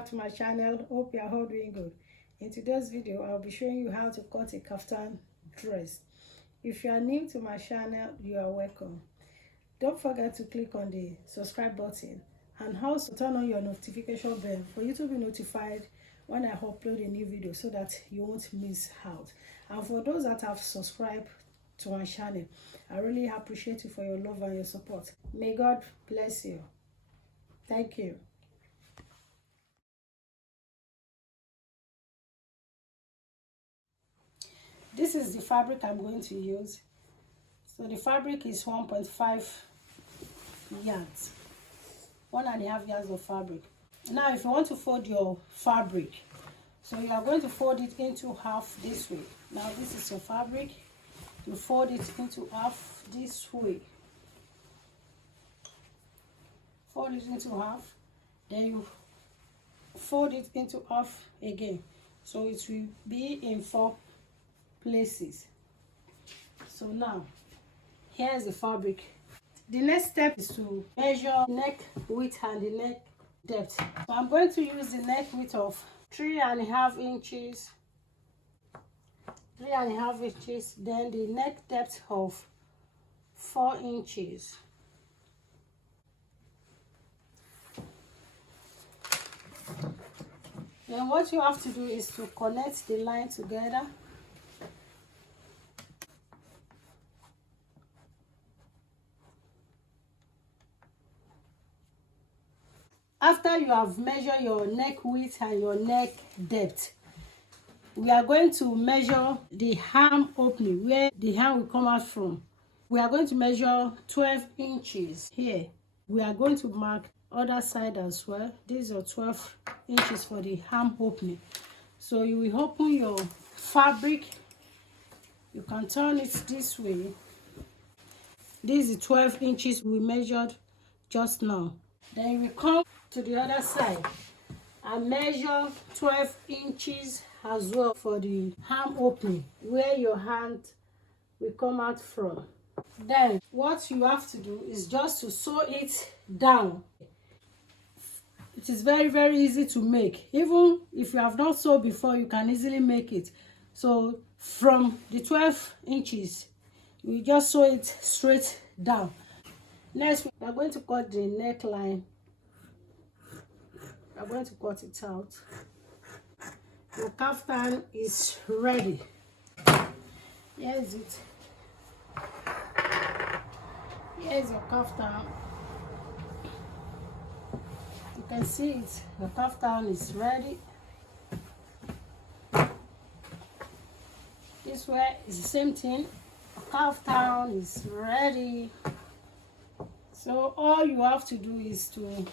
back to my channel. Hope you are all doing good. In today's video, I'll be showing you how to cut a kaftan dress. If you are new to my channel, you are welcome. Don't forget to click on the subscribe button and also turn on your notification bell for you to be notified when I upload a new video so that you won't miss out. And for those that have subscribed to my channel, I really appreciate you for your love and your support. May God bless you. Thank you. This is the fabric I'm going to use. So the fabric is 1.5 yards, 1.5 yards of fabric. Now if you want to fold your fabric, so you are going to fold it into half this way. Now this is your fabric, you fold it into half this way. Fold it into half, then you fold it into half again, so it will be in 4 places. So now here's the fabric. The next step is to measure neck width and the neck depth. So I'm going to use the neck width of 3.5 inches, 3.5 inches, then the neck depth of 4 inches. Then what you have to do is to connect the line together. After you have measured your neck width and your neck depth, we are going to measure the arm opening, where the arm will come out from. We are going to measure 12 inches here. We are going to mark other side as well. These are 12 inches for the arm opening. So you will open your fabric. You can turn it this way. This is 12 inches we measured just now. Then you will come to the other side and measure 12 inches as well for the arm opening, where your hand will come out from. Then what you have to do is just to sew it down. It is very easy to make. Even if you have not sewed before, you can easily make it. So from the 12 inches, you just sew it straight down. Next, we are going to cut the neckline. We are going to cut it out. Your kaftan is ready. Here is it. Here is your kaftan. You can see it. The kaftan is ready. This way is the same thing. The kaftan is ready. So all you have to do is to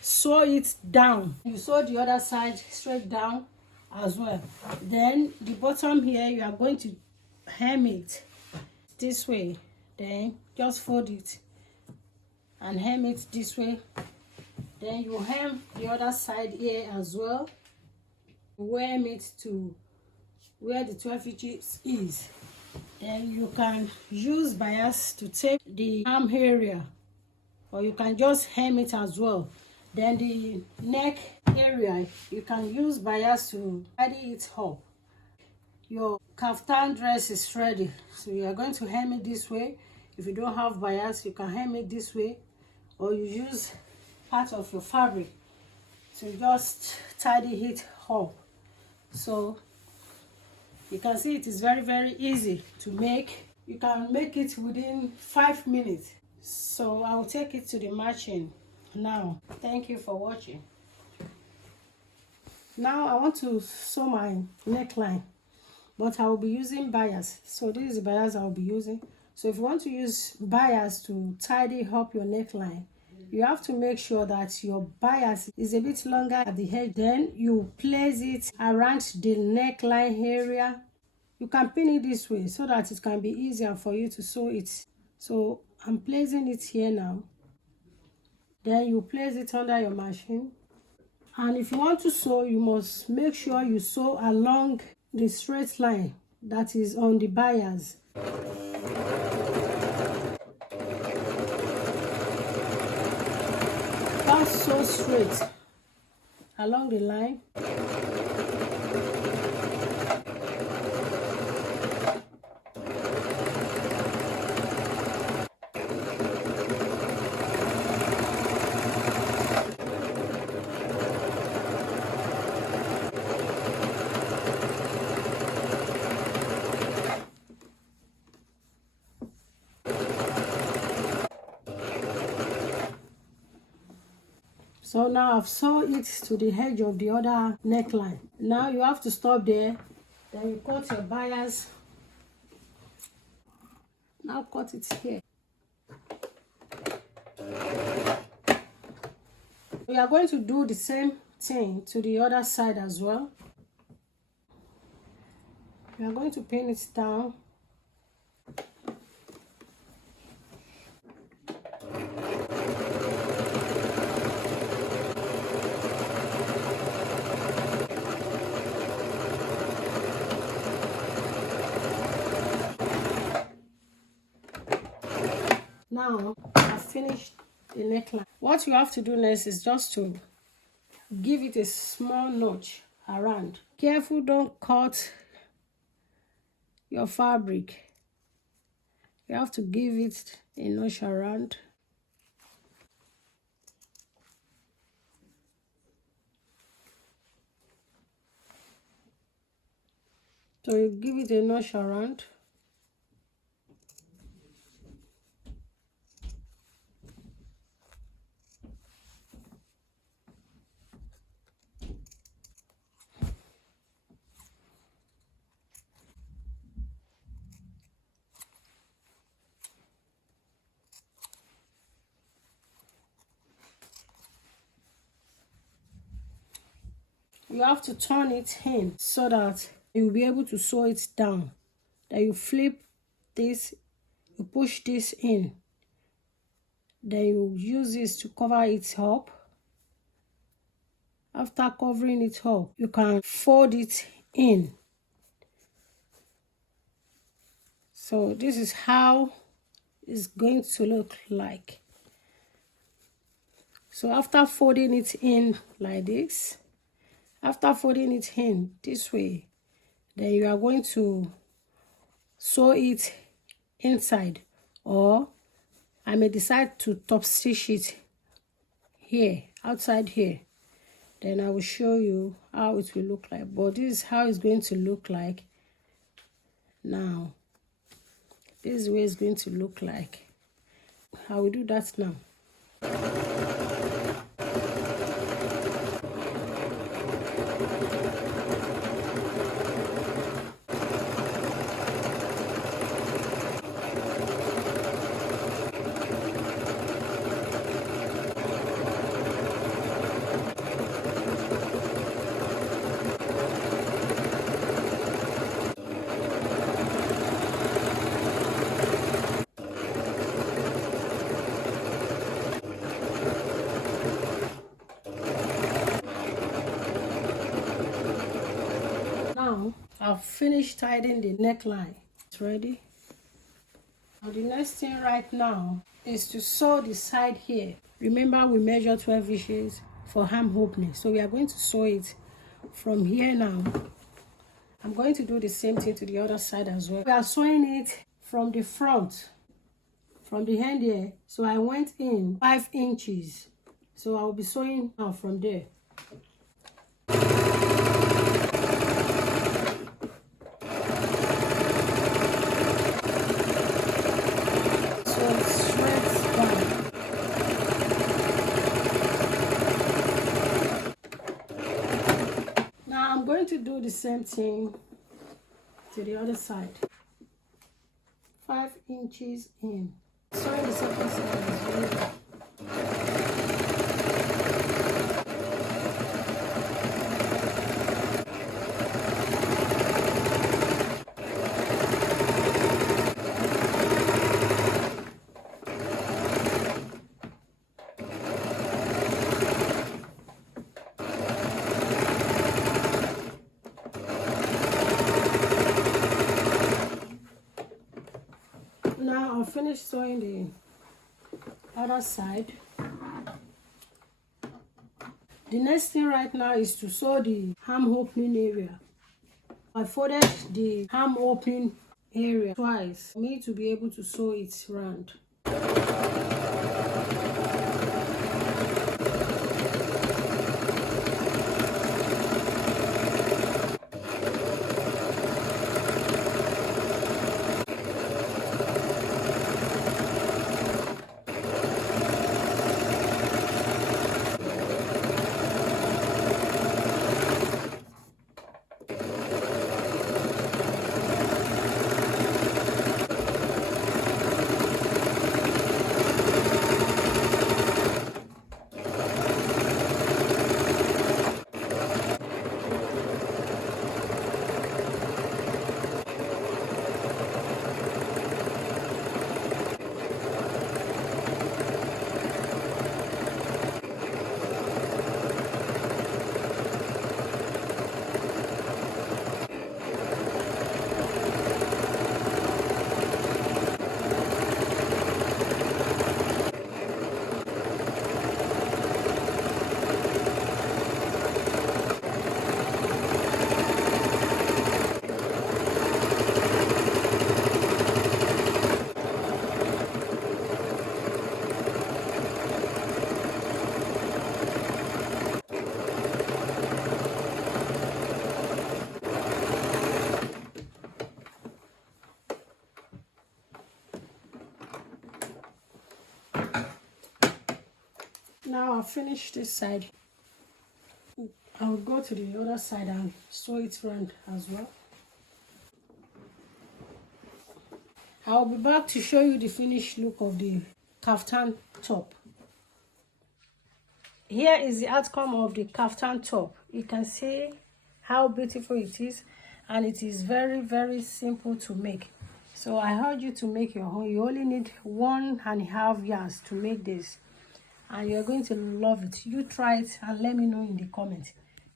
sew it down. You sew the other side straight down as well. Then the bottom here, you are going to hem it this way. Then just fold it and hem it this way. Then you hem the other side here as well. You hem it to where the 12 inches is. Then you can use bias to take the arm area, or you can just hem it as well. Then the neck area, you can use bias to tidy it up. Your kaftan dress is ready. So you are going to hem it this way. If you don't have bias, you can hem it this way, or you use part of your fabric to just tidy it up. So you can see it is very easy to make. You can make it within 5 minutes. So I will take it to the machine now. Thank you for watching. Now I want to sew my neckline, but I will be using bias. So this is the bias I will be using. So if you want to use bias to tidy up your neckline, you have to make sure that your bias is a bit longer at the head. Then you place it around the neckline area. You can pin it this way so that it can be easier for you to sew it. So I'm placing it here now. Then you place it under your machine. And if you want to sew, you must make sure you sew along the straight line that is on the bias. That's so straight. along the line. So now I've sewed it to the edge of the other neckline. Now you have to stop there. Then you cut your bias. Now cut it here. We are going to do the same thing to the other side as well. We are going to pin it down. Now I've finished the neckline. What you have to do next is just to give it a small notch around. Careful, don't cut your fabric. You have to give it a notch around. So you give it a notch around. You have to turn it in so that you'll be able to sew it down. Then you flip this, you push this in. Then you use this to cover it up. After covering it up, you can fold it in. So this is how it's going to look like. So after folding it in like this, after folding it in this way, then you are going to sew it inside, or I may decide to top stitch it here, outside here. Then I will show you how it will look like. But this is how it's going to look like now. This is where it's going to look like. I will do that now. Now I've finished tying the neckline. It's ready. Now the next thing right now is to sew the side here. Remember, we measured 12 inches for arm opening, so we are going to sew it from here now. I'm going to do the same thing to the other side as well. We are sewing it from the front, from the end here. So I went in 5 inches. So I will be sewing now from there. I'm going to do the same thing to the other side. 5 inches in. Sewing the second side as well. Now I'll finish sewing the other side. The next thing right now is to sew the hem opening area. I folded the hem opening area twice for me to be able to sew it round. Now I've finished this side. I'll go to the other side and sew it round as well. I'll be back to show you the finished look of the kaftan top. Here is the outcome of the kaftan top. You can see how beautiful it is, and it is very simple to make. So I urge you to make your own. You only need 1.5 yards to make this, and you're going to love it. You try it and let me know in the comments.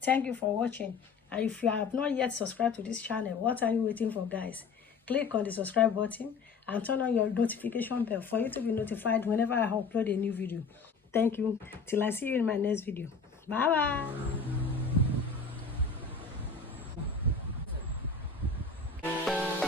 Thank you for watching, and if you have not yet subscribed to this channel, what are you waiting for, guys? Click on the subscribe button and turn on your notification bell for you to be notified whenever I upload a new video. Thank you. Till I see you in my next video. Bye bye.